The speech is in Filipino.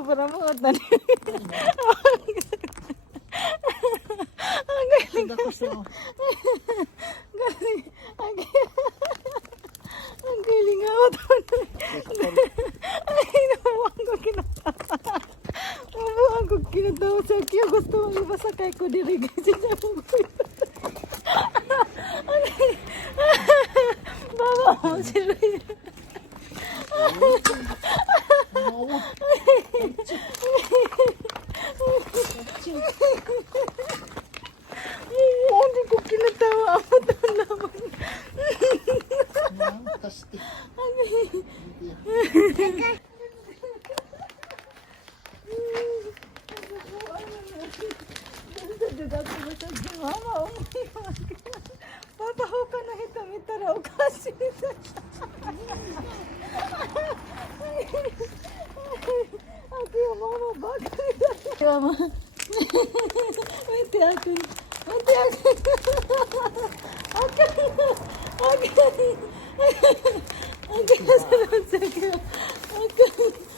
Para mo at nani. Ang galing. Galing. Ang galing ako doon. Ay, nabuang ko kinatawa. Nabuang ko kinatawa sa kaya. Gusto mong ipasakay ko diri kasi sa bukoy. Baba mo si Roy. Hindi ko kinatawa ako doon naman. Papaho ka na hita-mita raw kasi. Ate, mama, bakit? Mama. Ate, ate. Ate, ate. Okay. Okay. Okay. Okay.